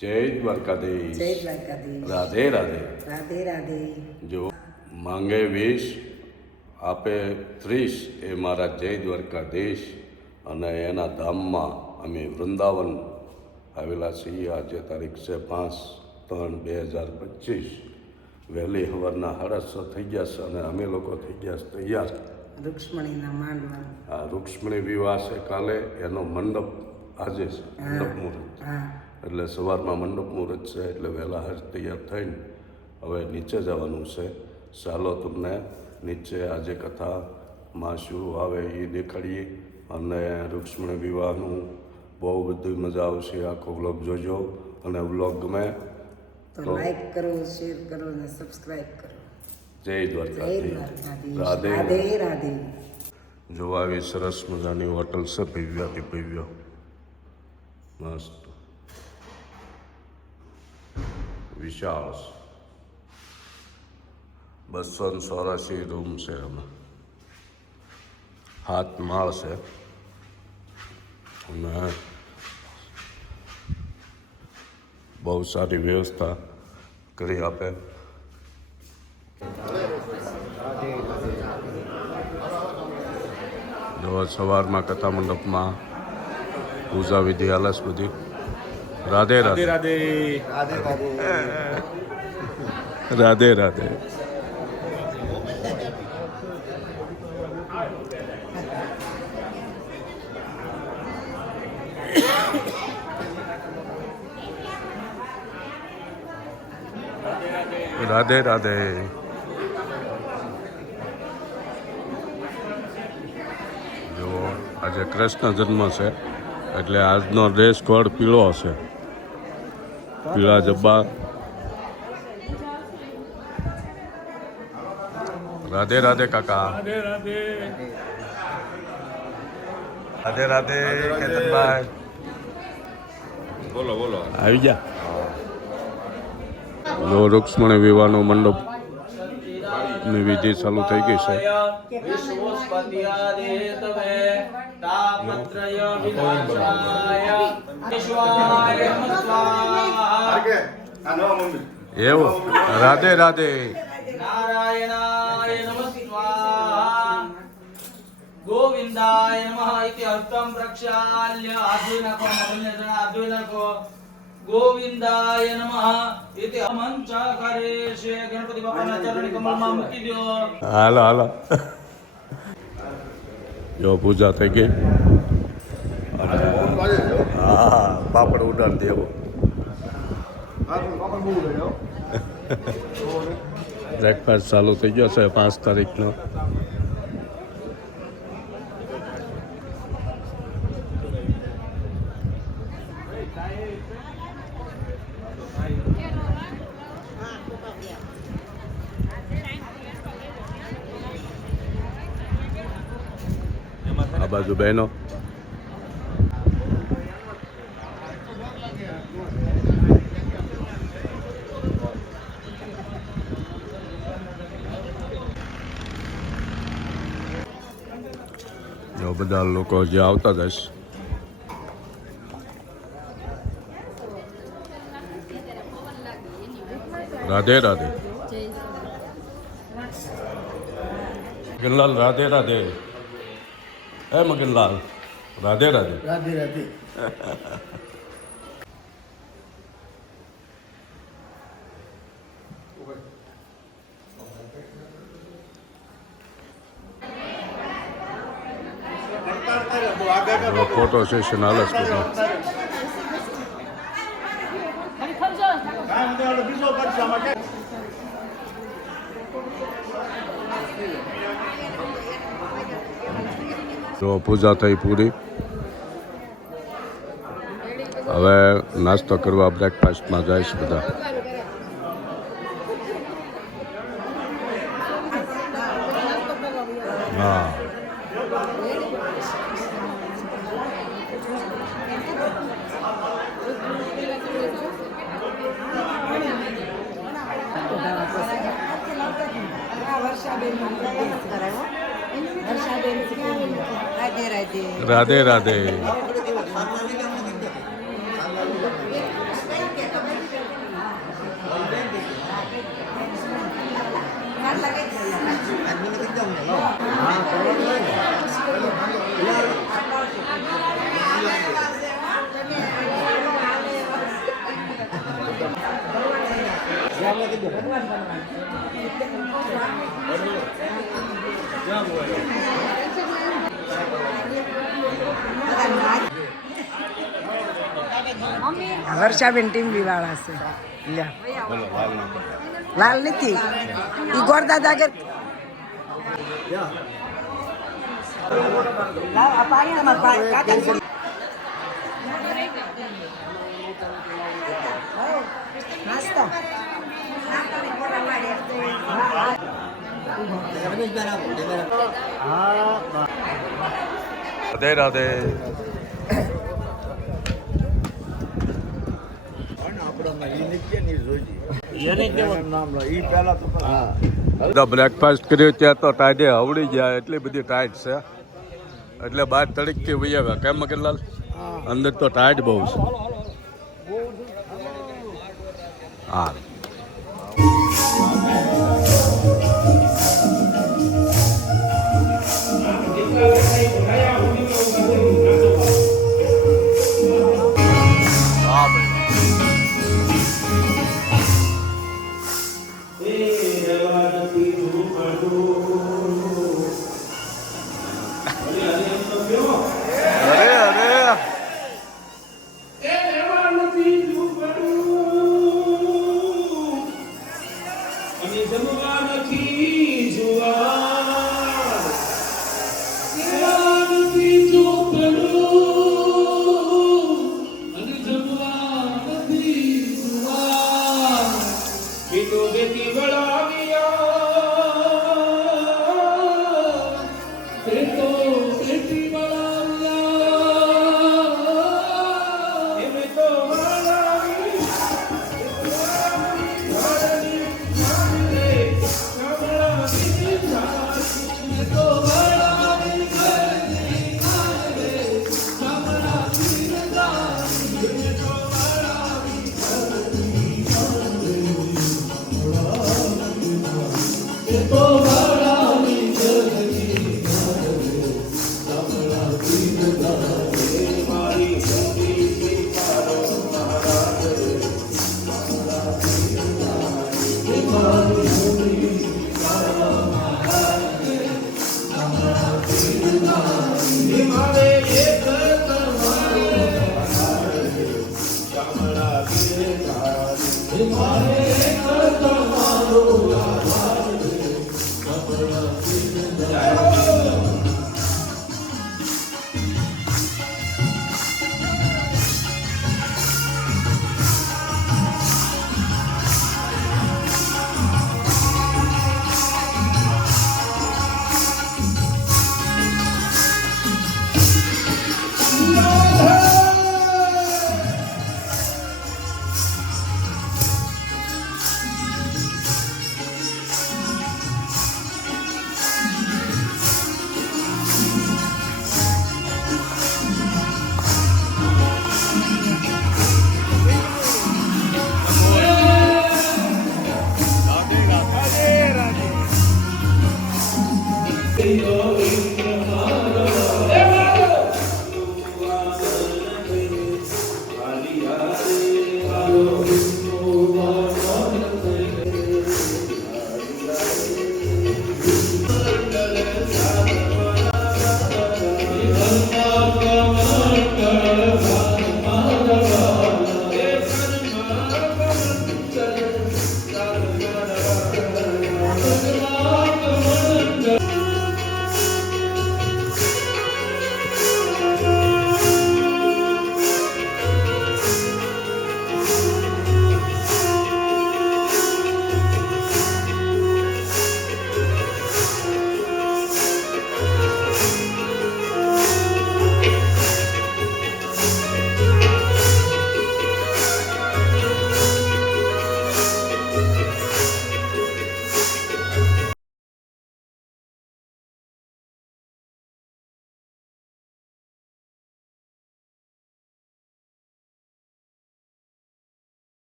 જય દ્વારકાધીશ. જય દ્વારકાધીશ. રાધે રાધે. રાધે રાધે. જો માંગે 20 આપે 30 એ મારા જય દ્વારકાધીશ. અને એના ધામમાં અમે વૃંદાવન આવેલા છીએ. આજે તારીખ છે 5/3/2025. વહેલી સવારના 6:30 થઈ ગયા છે અને અમે લોકો થઈ ગયા છે તૈયાર. રૂક્ષ્મણીના માંડવા. આ રૂક્ષ્મણી વિવાહ છે કાલે, એનો મંડપ આજે છે. મંડપ મુહૂર્ત એટલે સવારમાં મંડપ મુહૂર્ત છે એટલે વહેલા હજ તૈયાર થઈને હવે નીચે જવાનું છે. ચાલો તમને નીચે આજે કથામાં શું આવે એ દેખાડીએ અને રૂક્ષ્મણી વિવાહનું બહુ બધી મજા આવશે. આખો વ્લોગ જોજો અને વ્લોગ ગમે તો લાઈક કરો, શેર કરો અને સબસ્ક્રાઇબ કરો. જય જય દ્વારકાધીશ. દ્વારકાધીશ. રાધે રાધે રાધે. જો આવી સરસ મજાની હોટલ છે, ભવ્યાથી ભવ્ય મસ્ત વિશાળ 284 રૂમ છે. આમાં 7 માળ છે અને બહુ સારી વ્યવસ્થા કરી આપે. જો સવારમાં કથા મંડપમાં પૂજા વિધિ હાલે છે બધી. રાધે રાધે. રાધે રાધે રાધે. રાધે રાધે. જો આજે કૃષ્ણ જન્મ છે એટલે આજનો ડ્રેસ કોડ પીળો હશે. પીળા જબ્બા. રાધે રાધે કાકા. રાધે રાધે કેતનભાઈ. બોલો બોલો. આવી જા. જો રૂક્ષ્મણી વિવાહનો મંડપ ની વિધિ ચાલુ થઈ ગઈ છે. એવું. રાધે રાધે. નારાયણાય નમસ્કાર. ગોવિંદાય નમઃ ઇતિ હસ્તમ પ્રક્ષાલ્ય આધુનકો આધુનકો ગોવિંદાય નમઃ ઇતિ મંચ કરે છે. ગણપતિ બાપાના ચરણ કમળમાં મૂકી દો. હાલો હાલો. જો પૂજા થઈ ગઈ. હા, પાપડ ઉડાડ દેવો. બ્રેકફાસ્ટ ચાલુ થઈ ગયો છે 5 તારીખનો. આ બાજુ બહેનો. જો બધા લોકો જે આવતા જ હશે. રાધે રાધે. મગનલાલ રાધે રાધે. હે મગનલાલ રાધે રાધે. રાધે રાધે. ફોટો સેશન હાલે છે બધું. જો પૂજા થઈ પૂરી. હવે નાસ્તો કરવા બ્રેકફાસ્ટમાં જાય છે બધા. હા. રાધે રાધે. રાધે રાધે. વર્ષાબેન ટીમ બી વાળા છે લ્યો. લાલ નથી ઈ ગોરદાદા આગળ લાવ આ પાણી અમાર કાકા નાસ્તો રાધે રાધે. બ્રેકફાસ્ટ કર્યો ત્યાં તો ટાઈડે હવડી ગયા, એટલી બધી ટાઈટ છે એટલે બહાર તડકથી વહી આવ્યા. કેમ મગનલાલ? અંદર તો ટાઈટ બહુ છે. હા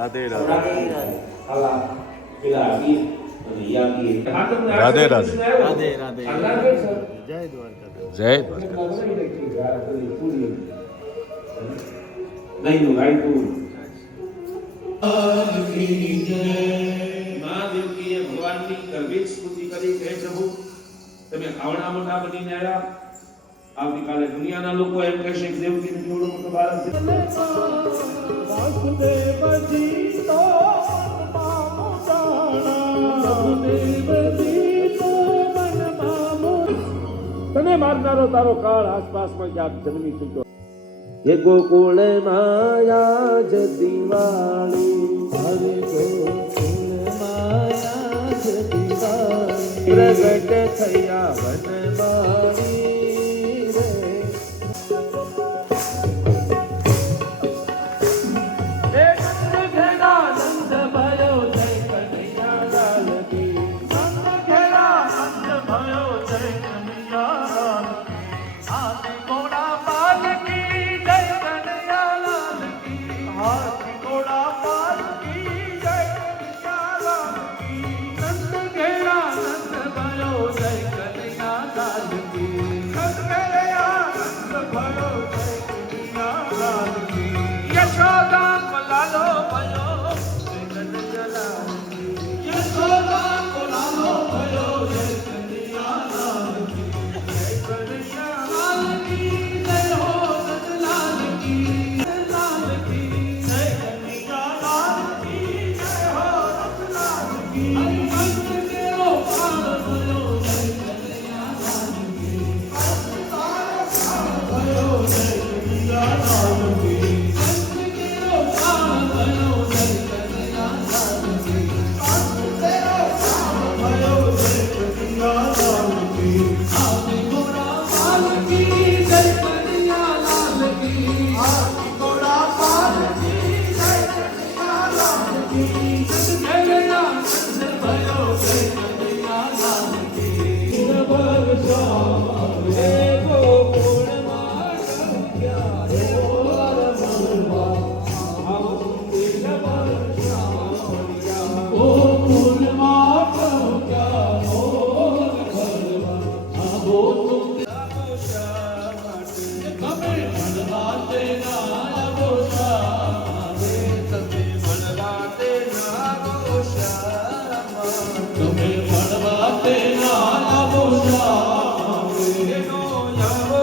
રાધે રાધે. રાધે રાધે જય દ્વારકા મહાદેવ કી ભગવાનની ગર્ભિત સ્તુતિ કરી હે પ્રભુ તમે આવડા મોટા બનીને આવ્યા આવતીકાલે દુનિયાના લોકો એમ કહેશે કે દેવકીનું કેવડું મોટું બાળક છે તને મારનારો તારો કાળ આસપાસમાં ક્યાંક જન્મી ચૂક્યો હે ગોકુળ માયા જ દિવાળી હરે ગોકુળ માયા જ દિવાળી પ્રગટ થયા વનમાળી રે હે નંદ ઘેરા નંદ ભયો જય કનૈયા લાલ કી નંદ ઘેરા નંદ ભયો જય કનૈયા લાલ હાથી ઘોડા પાલકી જય કનૈયા લાલ કી હાથી ઘોડા પાલકી જય કનૈયા લાલ કી નંદ ઘેરા નંદ ભયો જય કનૈયા લાલ કી નંદ ઘેરા નંદ ભયો જય કનૈયા લાલ કી યશોદા પલાલો ભયો જય કનૈયા લાલ કી યશોદા પલાલો ભયો જય કનૈયા લાલ કી જય કનૈયા લાલ કી જય હો લાલ કી લાલ કી જય કનૈયા લાલ કી જય હો લાલ કી અંત કેરો પાર ભયો જય કનૈયા લાલ કી અંત તારો પાર ભયો જય કનૈયા લાલ કી અંત કેરો પાર ભયો જય કનૈયા લાલ કી અંત તેરો પાર ભયો જય કનૈયા લાલ કી હાથી ઘોડા પાલકી જય કનૈયા લાલ કી હાથી ઘોડા પાલકી જય કનૈયા લાલ કી નંદ ઘેરા નંદ ભયો જય કનૈયા લાલ કી ભગવાન હે ગોકુળ માં ક્યા રે ઓર મનવા આવું દિલ વર્ષા ગોકુળ માં ક્યા ઓર મનવા આવો તમે ભણવા તે ના આવો શામે તમે ભણવા તે ના આવો શામે તમે ભણવા તે ના આવો શામે નો આવો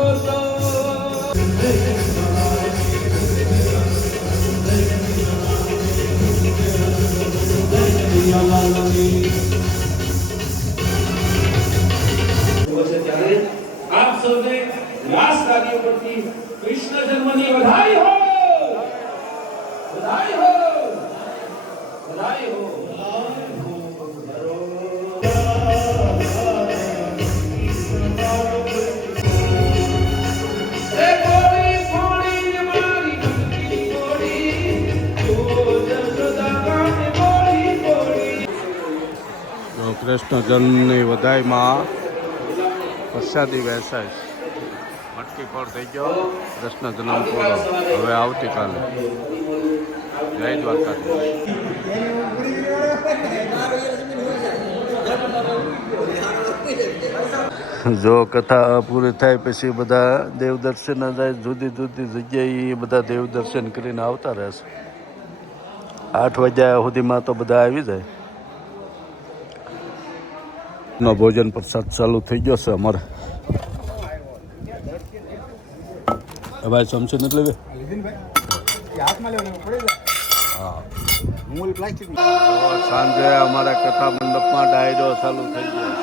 તો ત્યારે આપ સૌને રાસ કાર્ય પરથી કૃષ્ણ જન્મની વધાઈ હો વધાઈ હો વધાઈ હો એ કોળી કોળી મારી નંદની કોળી ઓ જશોદા કાને કોળી કોળી તો કૃષ્ણ જન્મની વધાઈમાં પ્રસાદી વહેંચાય મટકી ફળ થઈ ગયો કૃષ્ણ જન્મ પૂરો હવે આવતીકાલે જય દ્વારકાધીશ જો કથા પૂરી થાય પછી બધા દેવ દર્શન જાય જુદી જુદી જગ્યાએ એ બધા દેવ દર્શન કરીને આવતા રહેશે 8 વાગ્યા સુધીમાં તો બધા આવી જાય નો ભોજન પ્રસાદ ચાલુ થઈ ગયો છે અમારે ભાઈ ચમચી નથી લેવી સાંજે અમારા કથા મંડપમાં ડાયરો ચાલુ થઈ ગયો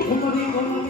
ઘુમરી ઘુમરી